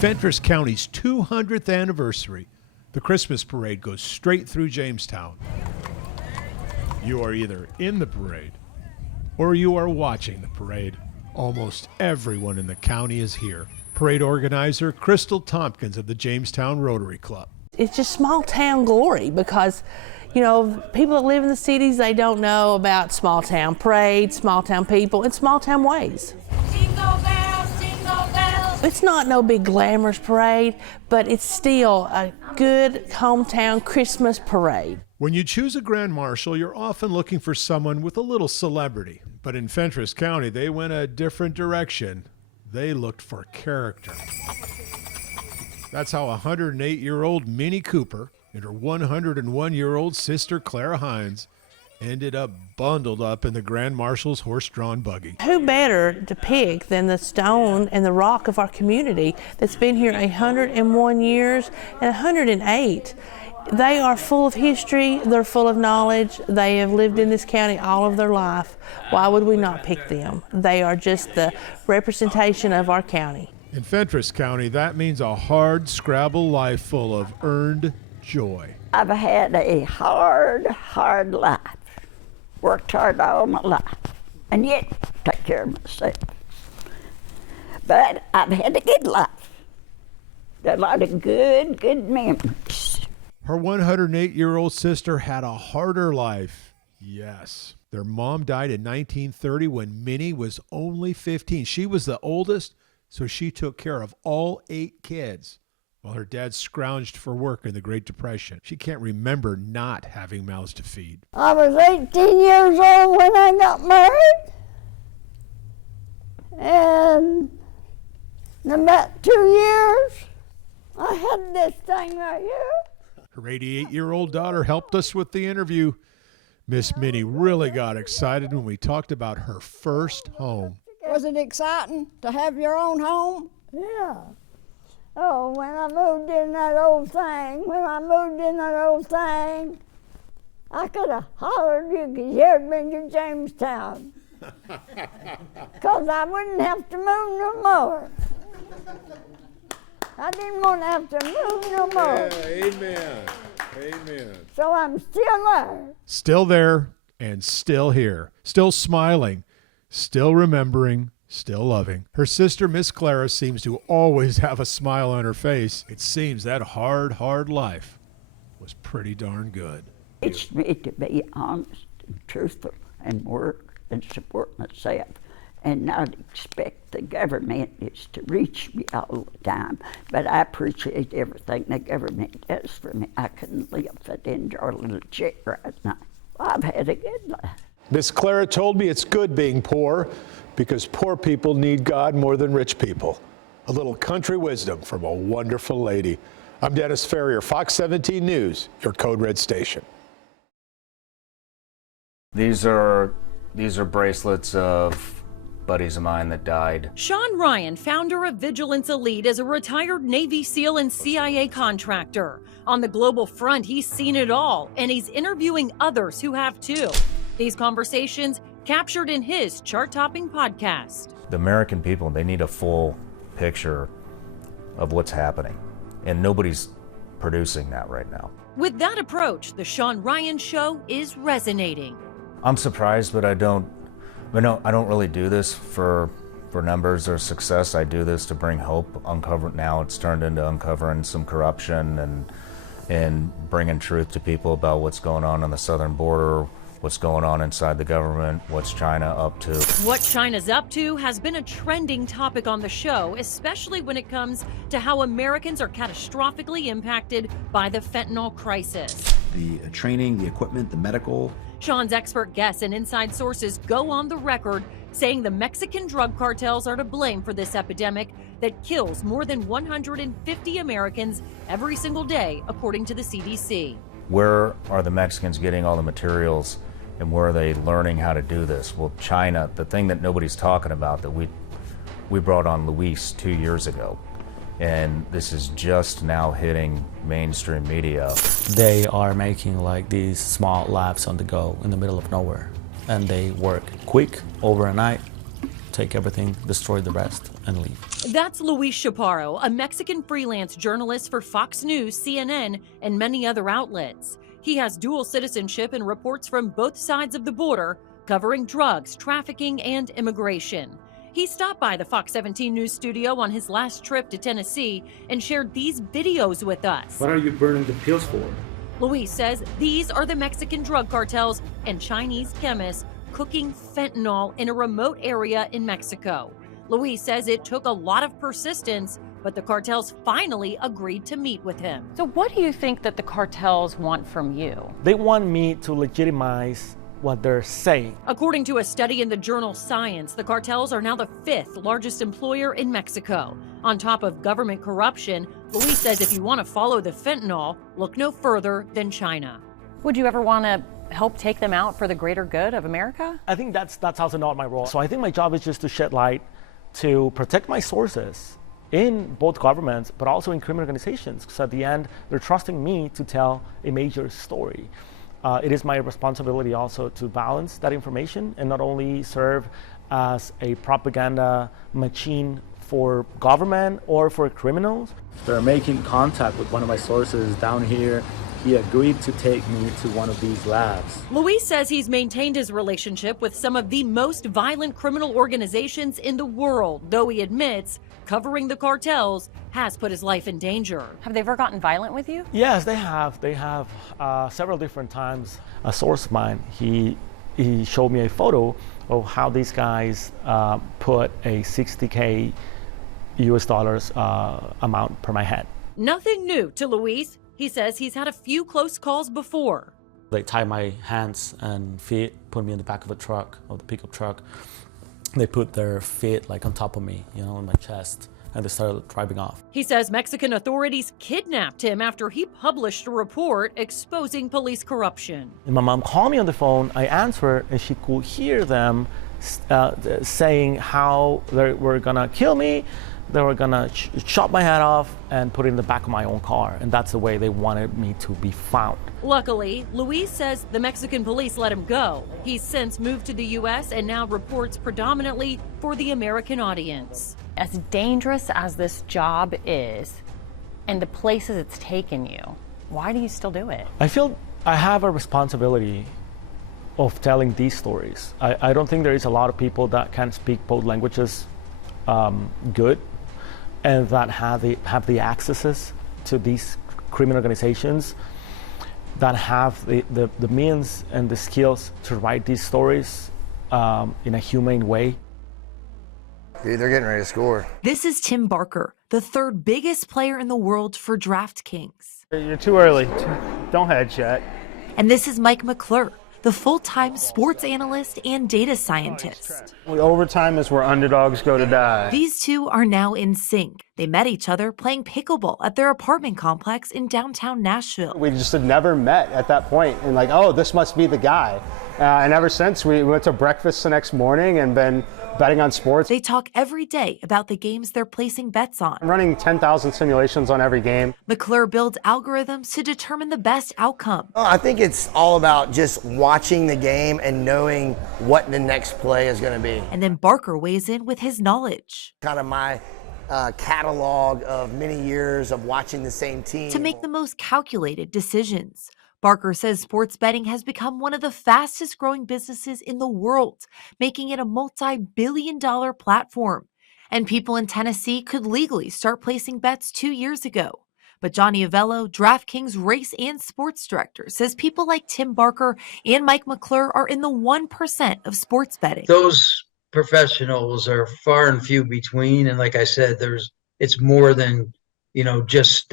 Fentress County's 200th anniversary, the Christmas parade goes straight through Jamestown. You are either in the parade or you are watching the parade. Almost everyone in the county is here. Parade organizer Crystal Tompkins of the Jamestown Rotary Club. It's just small town glory because, you know, people that live in the cities, they don't know about small town parades, small town people, and small town ways. Jingle bells, jingle bells. It's not no big glamorous parade, but it's still a good hometown Christmas parade. When you choose a grand marshal, you're often looking for someone with a little celebrity. But in Fentress County, they went a different direction. They looked for character. That's how 108-year-old Minnie Cooper and her 101-year-old sister Clara Hines ended up bundled up in the Grand Marshal's horse-drawn buggy. Who better to pick than the stone and the rock of our community that's been here 101 years and 108. They are full of history, they're full of knowledge, they have lived in this county all of their life. Why would we not pick them? They are just the representation of our county. In Fentress County, that means a hard scrabble life full of earned joy. I've had a hard life. Worked hard all my life, and yet take care of myself. But I've had a good life. A lot of good memories. Her 108-year-old sister had a harder life. Yes. Their mom died in 1930 when Minnie was only 15. She was the oldest, so she took care of all 8 kids while her dad scrounged for work in the Great Depression. She can't remember not having mouths to feed. I was 18 years old when I got married, and in about 2 years, I had this thing right here. Her 88-year-old daughter helped us with the interview. Miss Minnie really got excited when we talked about her first home. Was it exciting to have your own home? Yeah. Oh, when I moved in that old thing, I could have hollered you because you had been to Jamestown. Because I wouldn't have to move no more. I didn't want to have to move no more. Yeah, amen. Amen. So I'm still there. Still there and still here. Still smiling. Still remembering. Still loving. Her sister, Miss Clara, seems to always have a smile on her face. It seems that hard life was pretty darn good. It's me to be honest and truthful and work and support myself and not expect the government is to reach me all the time. But I appreciate everything the government does for me. I couldn't live if I didn't draw a little check right now. I've had a good life. Miss Clara told me it's good being poor because poor people need God more than rich people. A little country wisdom from a wonderful lady. I'm Dennis Ferrier, Fox 17 News, your Code Red station. These are bracelets of buddies of mine that died. Sean Ryan, founder of Vigilance Elite, is a retired Navy SEAL and CIA contractor. On the global front, he's seen it all, and he's interviewing others who have too. These conversations captured in his chart-topping podcast. The American people, they need a full picture of what's happening, and nobody's producing that right now. With that approach, the Sean Ryan Show is resonating. I'm surprised, but I don't really do this for numbers or success. I do this to bring hope. Now it's turned into uncovering some corruption and bringing truth to people about what's going on the southern border, what's going on inside the government, what's China up to. What China's up to has been a trending topic on the show, especially when it comes to how Americans are catastrophically impacted by the fentanyl crisis. The training, the equipment, the medical. Sean's expert guests and inside sources go on the record saying the Mexican drug cartels are to blame for this epidemic that kills more than 150 Americans every single day, according to the CDC. Where are the Mexicans getting all the materials, and where are they learning how to do this? Well, China, the thing that nobody's talking about that we brought on Luis 2 years ago, and this is just now hitting mainstream media. They are making like these small labs on the go in the middle of nowhere, and they work quick overnight take everything, destroy the rest, and leave. That's Luis Chaparro, a Mexican freelance journalist for Fox News, CNN, and many other outlets. He has dual citizenship and reports from both sides of the border, covering drugs, trafficking, and immigration. He stopped by the Fox 17 News studio on his last trip to Tennessee and shared these videos with us. What are you burning the pills for? Luis says these are the Mexican drug cartels and Chinese chemists cooking fentanyl in a remote area in Mexico. Luis says it took a lot of persistence, but the cartels finally agreed to meet with him. So what do you think that the cartels want from you? They want me to legitimize what they're saying. According to a study in the journal Science, the cartels are now the 5th largest employer in Mexico. On top of government corruption, Luis says if you want to follow the fentanyl, look no further than China. Would you ever want to help take them out for the greater good of America? I think that's also not my role. So I think my job is just to shed light, to protect my sources in both governments, but also in criminal organizations, because at the end, they're trusting me to tell a major story. It is my responsibility also to balance that information and not only serve as a propaganda machine for government or for criminals. They're making contact with one of my sources down here. He agreed to take me to one of these labs. Luis says he's maintained his relationship with some of the most violent criminal organizations in the world, though he admits covering the cartels has put his life in danger. Have they ever gotten violent with you? Yes, they have. They have several different times. A source of mine, he showed me a photo of how these guys put a $60K US dollars amount per my head. Nothing new to Luis. He says he's had a few close calls before. They tied my hands and feet, put me in the back of a truck, of the pickup truck. They put their feet like on top of me, on my chest, and they started driving off. He says Mexican authorities kidnapped him after he published a report exposing police corruption. And my mom called me on the phone, I answered, and she could hear them saying how they were gonna kill me, they were gonna chop my head off and put it in the back of my own car, and that's the way they wanted me to be found. Luckily, Luis says the Mexican police let him go. He's since moved to the U.S. and now reports predominantly for the American audience. As dangerous as this job is and the places it's taken you, why do you still do it? I feel I have a responsibility of telling these stories. I don't think there is a lot of people that can speak both languages good and that have the accesses to these criminal organizations, that have the means and the skills to write these stories in a humane way. Dude, they're getting ready to score. This is Tim Barker, the 3rd biggest player in the world for DraftKings. You're too early. Don't hedge yet. And this is Mike McClure, the full-time sports analyst and data scientist. Overtime is where underdogs go to die. These two are now in sync. They met each other playing pickleball at their apartment complex in downtown Nashville. We just had never met at that point, and oh, this must be the guy. And ever since, we went to breakfast the next morning and been betting on sports. They talk every day about the games they're placing bets on. I'm running 10,000 simulations on every game. McClure builds algorithms to determine the best outcome. I think it's all about just watching the game and knowing what the next play is going to be. And then Barker weighs in with his knowledge. Kind of my catalog of many years of watching the same team. To make the most calculated decisions. Barker says sports betting has become one of the fastest growing businesses in the world, making it a multi-billion-dollar platform. And people in Tennessee could legally start placing bets 2 years ago. But Johnny Avello, DraftKings race and sports director, says people like Tim Barker and Mike McClure are in the 1% of sports betting. Those professionals are far and few between. And like I said, it's more than just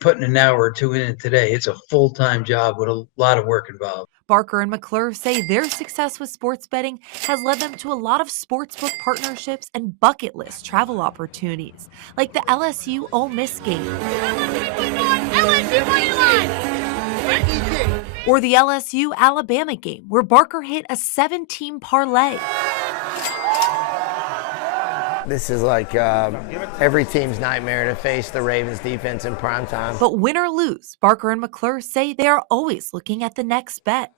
putting an hour or two in it today. It's a full-time job with a lot of work involved. Barker and McClure say their success with sports betting has led them to a lot of sportsbook partnerships and bucket list travel opportunities, like the LSU Ole Miss game. Or the LSU Alabama game, where Barker hit a 7-team parlay. This is like every team's nightmare to face the Ravens defense in prime time. But win or lose, Barker and McClure say they are always looking at the next bet.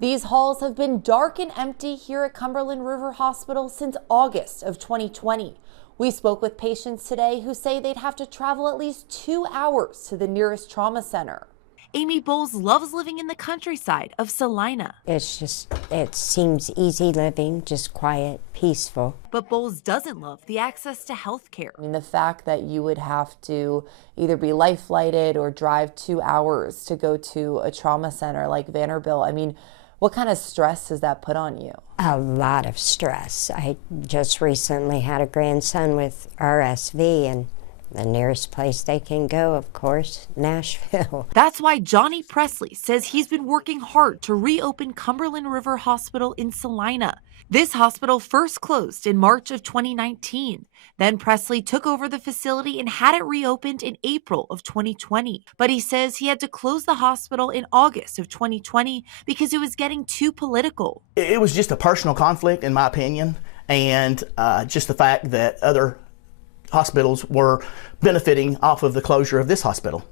These halls have been dark and empty here at Cumberland River Hospital since August of 2020. We spoke with patients today who say they'd have to travel at least 2 hours to the nearest trauma center. Amy Bowles loves living in the countryside of Salina. It seems easy living, just quiet, peaceful. But Bowles doesn't love the access to health care. I mean, the fact that you would have to either be life flighted or drive 2 hours to go to a trauma center like Vanderbilt, I mean, what kind of stress does that put on you? A lot of stress. I just recently had a grandson with RSV, and the nearest place they can go, of course, Nashville. That's why Johnny Presley says he's been working hard to reopen Cumberland River Hospital in Salina. This hospital first closed in March of 2019. Then Presley took over the facility and had it reopened in April of 2020. But he says he had to close the hospital in August of 2020 because it was getting too political. It was just a personal conflict, in my opinion, and just the fact that other hospitals were benefiting off of the closure of this hospital.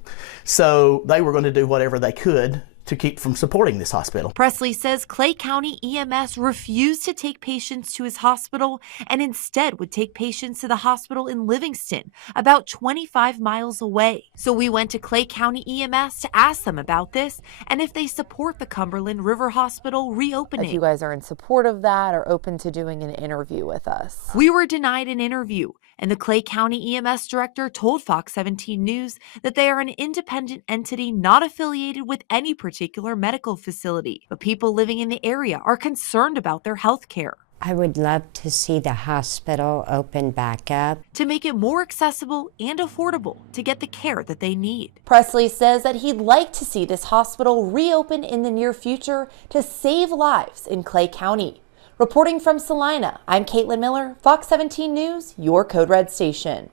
So they were going to do whatever they could to keep from supporting this hospital. Presley says Clay County EMS refused to take patients to his hospital and instead would take patients to the hospital in Livingston, about 25 miles away. So we went to Clay County EMS to ask them about this and if they support the Cumberland River Hospital reopening. If you guys are in support of that or open to doing an interview with us. We were denied an interview, and the Clay County EMS director told Fox 17 News that they are an independent entity not affiliated with any particular medical facility, but people living in the area are concerned about their health care. I would love to see the hospital open back up to make it more accessible and affordable to get the care that they need. Presley says that he'd like to see this hospital reopen in the near future to save lives in Clay County. Reporting from Salina, I'm Caitlin Miller, Fox 17 News, your Code Red station.